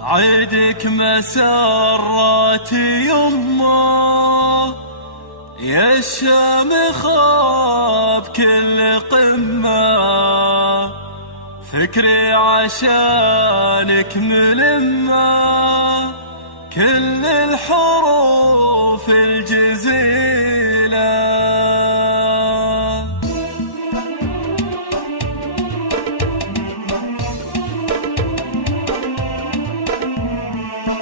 عيدك مسرات يمه يا الشامخ بكل قمة، فكري عشانك ملمة كل الحروف الجزيلة.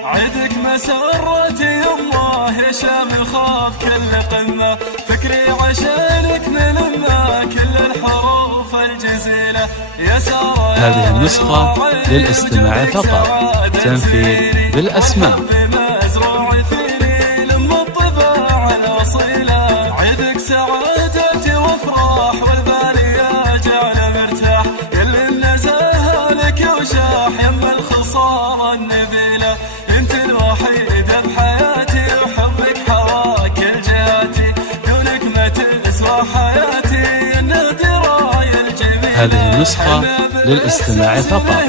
عيدك مسرات يمه يا شامخ بكل قمة، فكري عشانك ملمة كل الحروف الجزيلة. يا سارة هذه النسخة للاستماع فقط، تنفيذ بالأسماء. مزروع فيني لما الطباع الأصيلة. عيدك سعادتي وافراح والبال يجعل مرتاح، يلي النزاهة لك وشاح يم الخصارى النبيلة. انت الوحيدة بحياتي وحبك حواك الجهاتي، دونك ما تسوى حياتي النادرة يا الجميلة. هذه النسخة للاستماع فقط،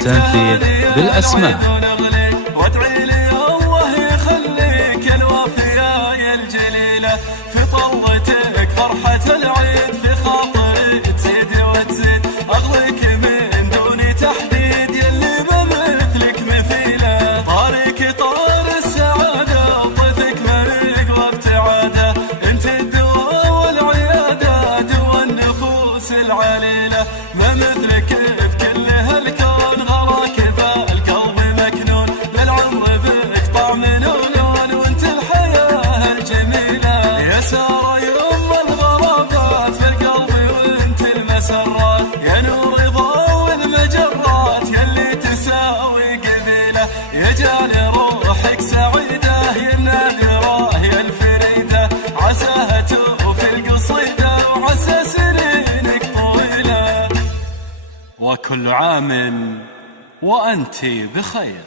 تنفيذ بالأسماء. وادعي لي الله يخليك الوفية يا الجليلة، في طلتك فرحة العيد في خاطري تزيد وتزيد، أغليك من دون تحديد يلي ما مثلك مثيلة. طارك طار السعادة وطيفك ما يقوى ابتعاده، انت الدواء والعيادة دوا النفوس العليلة. ما مثلك بكل هالكون غراك بالقلب مكنون، للعمر بك طعم ولون وانت الحياة الجميلة. يا سارة يوم الغرابات في القلب وانت المسرات، يا نور رضا والمجرات يلي تساوي قبيلة. يا جعل روحك سعيدة يا النادرة يا الفريدة، عساها توفي القصيدة وعسى سنينك طويلة. وكل عام وأنت بخير.